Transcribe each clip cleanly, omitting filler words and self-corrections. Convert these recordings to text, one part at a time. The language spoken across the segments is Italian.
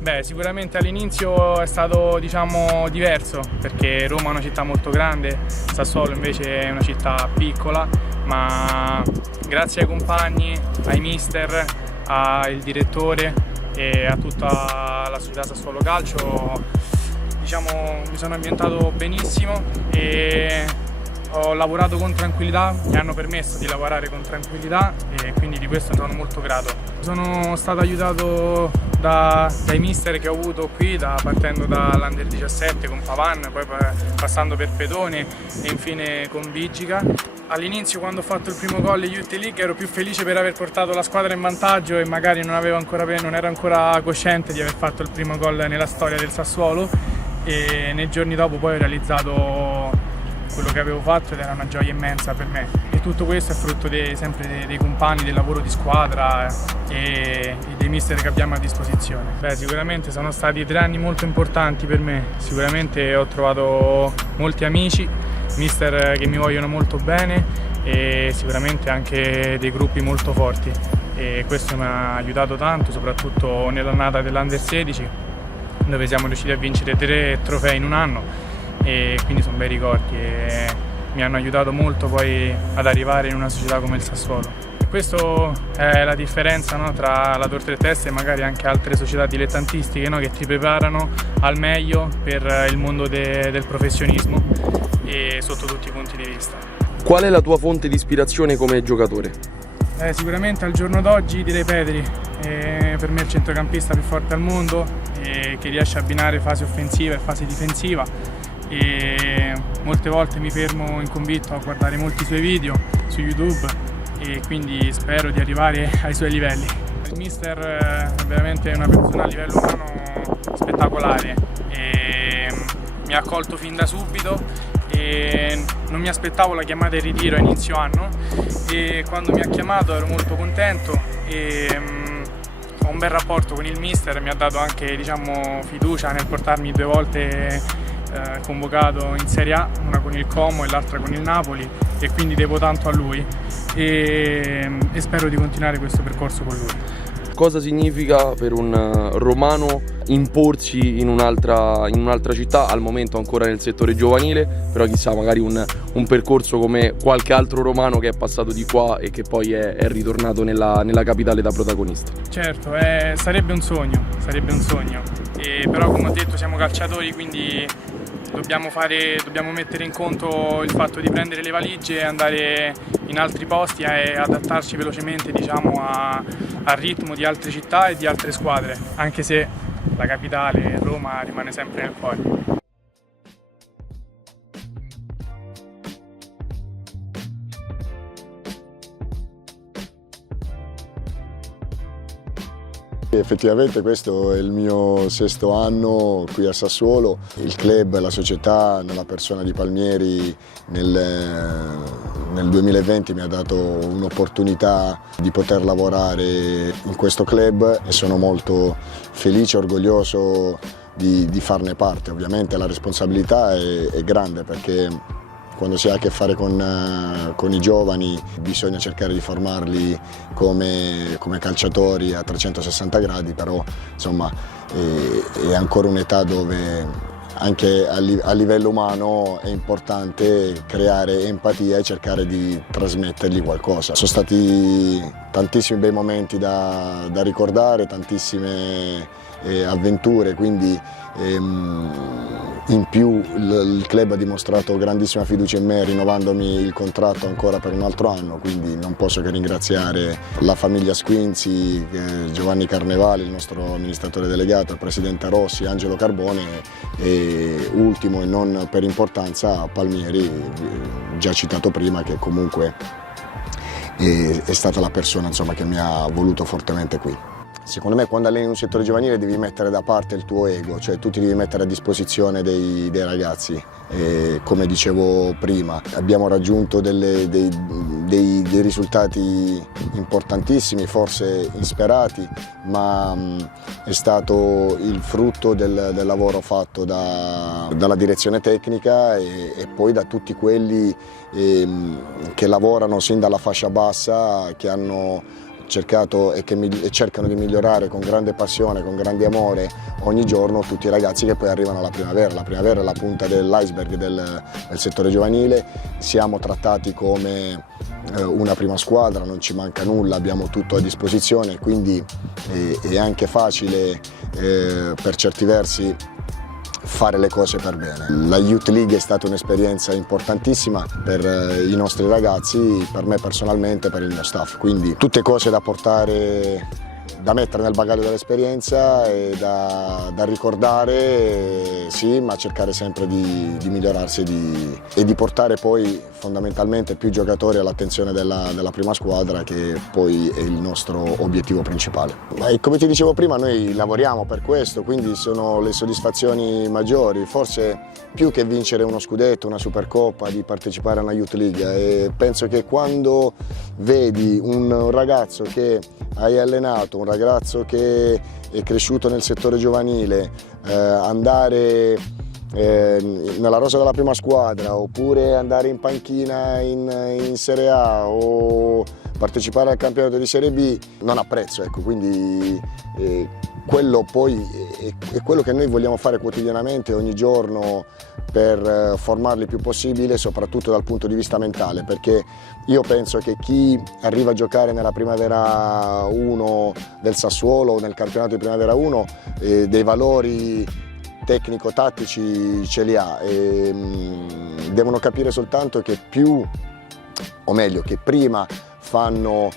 Beh, sicuramente all'inizio è stato, diciamo, diverso, perché Roma è una città molto grande, Sassuolo invece è una città piccola, ma grazie ai compagni, ai mister, al direttore e a tutta la società Sassuolo Calcio, diciamo, mi sono ambientato benissimo e ho lavorato con tranquillità, mi hanno permesso di lavorare con tranquillità e quindi di questo sono molto grato. Sono stato aiutato dai mister che ho avuto qui, partendo dall'Under 17 con Pavan, poi passando per Pedone e infine con Bigica. All'inizio, quando ho fatto il primo gol in Youth League, ero più felice per aver portato la squadra in vantaggio e magari non ero ancora cosciente di aver fatto il primo gol nella storia del Sassuolo, e nei giorni dopo poi ho realizzato quello che avevo fatto ed era una gioia immensa per me, e tutto questo è frutto sempre dei compagni, del lavoro di squadra e dei mister che abbiamo a disposizione. Beh, sicuramente sono stati 3 anni molto importanti per me, sicuramente ho trovato molti amici, mister che mi vogliono molto bene e sicuramente anche dei gruppi molto forti, e questo mi ha aiutato tanto, soprattutto nell'annata dell'Under 16 dove siamo riusciti a vincere 3 trofei in un anno, e quindi sono bei ricordi e mi hanno aiutato molto poi ad arrivare in una società come il Sassuolo. Questa è la differenza, no, tra la Tor Tre Teste e magari anche altre società dilettantistiche, no, che ti preparano al meglio per il mondo del professionismo e sotto tutti i punti di vista. Qual è la tua fonte di ispirazione come giocatore? Sicuramente al giorno d'oggi direi Pedri, per me è il centrocampista più forte al mondo e che riesce a abbinare fase offensiva e fase difensiva, e molte volte mi fermo in convitto a guardare molti suoi video su YouTube e quindi spero di arrivare ai suoi livelli. Il mister è veramente una persona a livello umano spettacolare e mi ha accolto fin da subito e non mi aspettavo la chiamata in ritiro a inizio anno, e quando mi ha chiamato ero molto contento e ho un bel rapporto con il mister, mi ha dato anche, diciamo, fiducia nel portarmi 2 volte convocato in Serie A, una con il Como e l'altra con il Napoli, e quindi devo tanto a lui e spero di continuare questo percorso con lui. Cosa significa per un romano imporsi in un'altra città, al momento ancora nel settore giovanile, però chissà, magari un percorso come qualche altro romano che è passato di qua e che poi è ritornato nella capitale da protagonista? Certo, sarebbe un sogno, però come ho detto siamo calciatori, quindi dobbiamo mettere in conto il fatto di prendere le valigie e andare in altri posti e adattarci velocemente, diciamo, al ritmo di altre città e di altre squadre, anche se la capitale, Roma, rimane sempre nel cuore. Effettivamente questo è il mio 6° anno qui a Sassuolo. Il club, la società, nella persona di Palmieri, nel 2020 mi ha dato un'opportunità di poter lavorare in questo club e sono molto felice e orgoglioso di farne parte. Ovviamente la responsabilità è grande, perché quando si ha a che fare con i giovani bisogna cercare di formarli come calciatori a 360 gradi, però insomma è ancora un'età dove anche a livello umano è importante creare empatia e cercare di trasmettergli qualcosa. Sono stati tantissimi bei momenti da ricordare, tantissime avventure, quindi in più il club ha dimostrato grandissima fiducia in me, rinnovandomi il contratto ancora per un altro anno, quindi non posso che ringraziare la famiglia Squinzi, Giovanni Carnevali, il nostro amministratore delegato, il presidente Rossi, Angelo Carbone e ultimo e non per importanza Palmieri, già citato prima, che comunque è stata la persona, insomma, che mi ha voluto fortemente qui. Secondo me quando alleni un settore giovanile devi mettere da parte il tuo ego, cioè tu ti devi mettere a disposizione dei ragazzi. E come dicevo prima, abbiamo raggiunto dei risultati importantissimi, forse insperati, ma è stato il frutto del lavoro fatto dalla direzione tecnica e poi da tutti quelli che lavorano sin dalla fascia bassa, che hanno cercato e che cercano di migliorare con grande passione, con grande amore ogni giorno tutti i ragazzi che poi arrivano alla primavera. La primavera è la punta dell'iceberg del settore giovanile, siamo trattati come una prima squadra, non ci manca nulla, abbiamo tutto a disposizione, quindi è anche facile per certi versi fare le cose per bene. La Youth League è stata un'esperienza importantissima per i nostri ragazzi, per me personalmente, per il mio staff, quindi tutte cose da portare, da mettere nel bagaglio dell'esperienza e da ricordare, sì, ma cercare sempre di migliorarsi e di portare poi fondamentalmente più giocatori all'attenzione della prima squadra, che poi è il nostro obiettivo principale. E come ti dicevo prima, noi lavoriamo per questo, quindi sono le soddisfazioni maggiori, forse più che vincere uno scudetto, una Supercoppa, di partecipare a una Youth League. E penso che quando vedi un ragazzo che hai allenato, un ragazzo che è cresciuto nel settore giovanile, andare nella rosa della prima squadra, oppure andare in panchina in Serie A o partecipare al campionato di Serie B, non ha prezzo, ecco. Quindi quello poi è quello che noi vogliamo fare quotidianamente, ogni giorno, per formarli il più possibile, soprattutto dal punto di vista mentale, perché io penso che chi arriva a giocare nella Primavera 1 del Sassuolo o nel campionato di Primavera 1 dei valori tecnico-tattici ce li ha, e devono capire soltanto che che prima fanno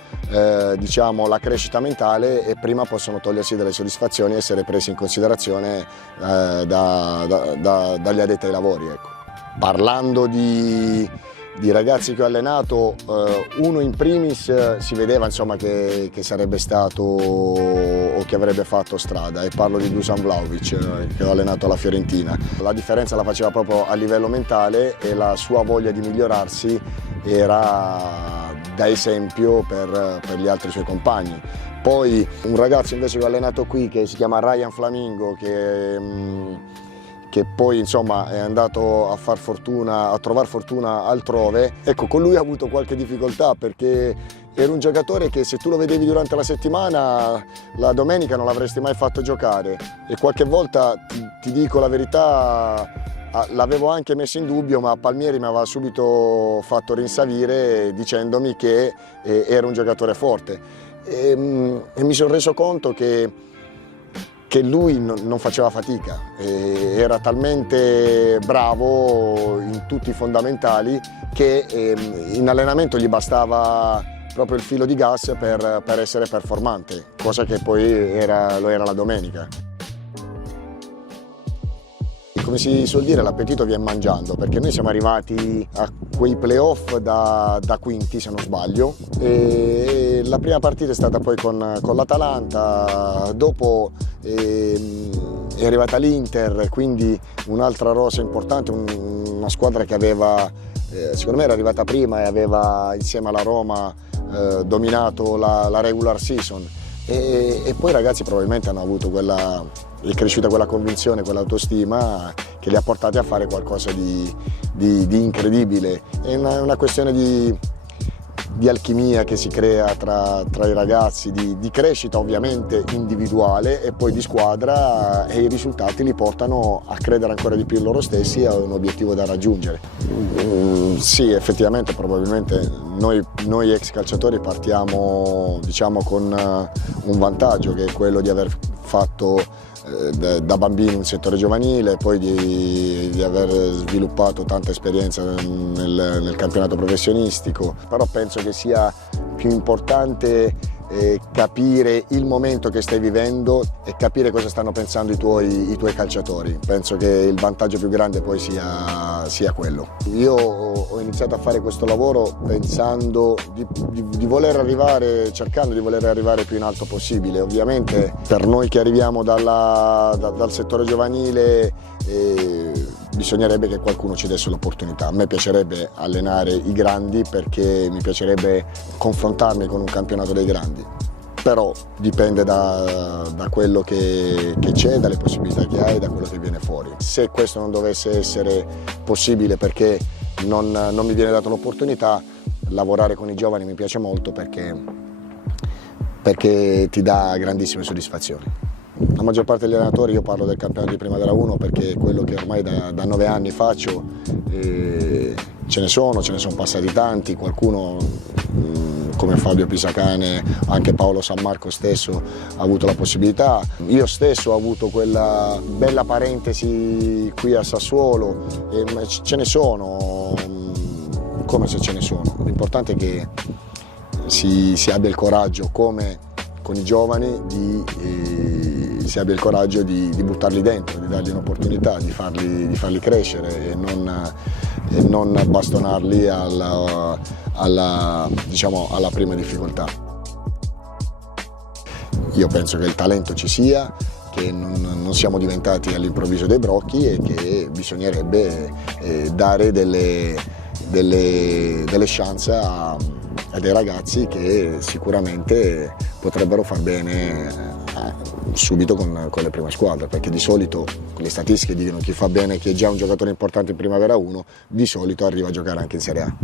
diciamo la crescita mentale e prima possono togliersi delle soddisfazioni e essere presi in considerazione dagli addetti ai lavori, ecco. Parlando di ragazzi che ho allenato, uno in primis si vedeva, insomma, che sarebbe stato o che avrebbe fatto strada, e parlo di Dusan Vlahovic, che ho allenato alla Fiorentina. La differenza la faceva proprio a livello mentale, e la sua voglia di migliorarsi era da esempio per gli altri suoi compagni. Poi un ragazzo invece che ho allenato qui, che si chiama Ryan Flamingo, che poi insomma è andato a trovare fortuna altrove. Ecco, con lui ho avuto qualche difficoltà, perché era un giocatore che, se tu lo vedevi durante la settimana, la domenica non l'avresti mai fatto giocare, e qualche volta, ti dico la verità, l'avevo anche messo in dubbio, ma Palmieri mi aveva subito fatto rinsavire dicendomi che era un giocatore forte, e mi sono reso conto che lui non faceva fatica, era talmente bravo in tutti i fondamentali che in allenamento gli bastava proprio il filo di gas per essere performante, cosa che poi lo era la domenica. Come si suol dire, l'appetito viene mangiando, perché noi siamo arrivati a quei playoff da quinti, se non sbaglio, e la prima partita è stata poi con l'Atalanta, dopo è arrivata l'Inter, quindi un'altra rosa importante, una squadra che aveva, secondo me era arrivata prima e aveva insieme alla Roma dominato la regular season, e poi i ragazzi probabilmente hanno avuto è cresciuta quella convinzione, quell'autostima che li ha portati a fare qualcosa di incredibile. È una questione di alchimia che si crea tra i ragazzi, di crescita ovviamente individuale e poi di squadra, e i risultati li portano a credere ancora di più in loro stessi e a un obiettivo da raggiungere. Sì, effettivamente, probabilmente noi ex calciatori partiamo, diciamo, con un vantaggio, che è quello di aver fatto da bambini un settore giovanile, poi di aver sviluppato tanta esperienza nel campionato professionistico, però penso che sia più importante capire il momento che stai vivendo e capire cosa stanno pensando i tuoi calciatori. Penso che il vantaggio più grande poi sia quello. Io ho iniziato a fare questo lavoro pensando di voler arrivare, cercando di voler arrivare più in alto possibile. Ovviamente per noi che arriviamo dal settore giovanile bisognerebbe che qualcuno ci desse l'opportunità. A me piacerebbe allenare i grandi, perché mi piacerebbe confrontarmi con un campionato dei grandi, però dipende da quello che c'è, dalle possibilità che hai, da quello che viene fuori. Se questo non dovesse essere possibile perché non mi viene data l'opportunità, lavorare con i giovani mi piace molto, perché perché ti dà grandissime soddisfazioni. La maggior parte degli allenatori, io parlo del campionato di Primavera 1 perché è quello che ormai da 9 anni faccio, ce ne sono passati tanti, qualcuno come Fabio Pisacane, anche Paolo San Marco stesso ha avuto la possibilità, io stesso ho avuto quella bella parentesi qui a Sassuolo, ce ne sono, come se ce ne sono, l'importante è che si abbia il coraggio, come con i giovani, si abbia il coraggio di buttarli dentro, di dargli un'opportunità, di farli crescere e non bastonarli alla prima difficoltà. Io penso che il talento ci sia, che non siamo diventati all'improvviso dei brocchi e che bisognerebbe dare delle chance a dei ragazzi che sicuramente potrebbero far bene subito con le prime squadre, perché di solito le statistiche dicono chi fa bene, chi è già un giocatore importante in Primavera 1, di solito arriva a giocare anche in Serie A.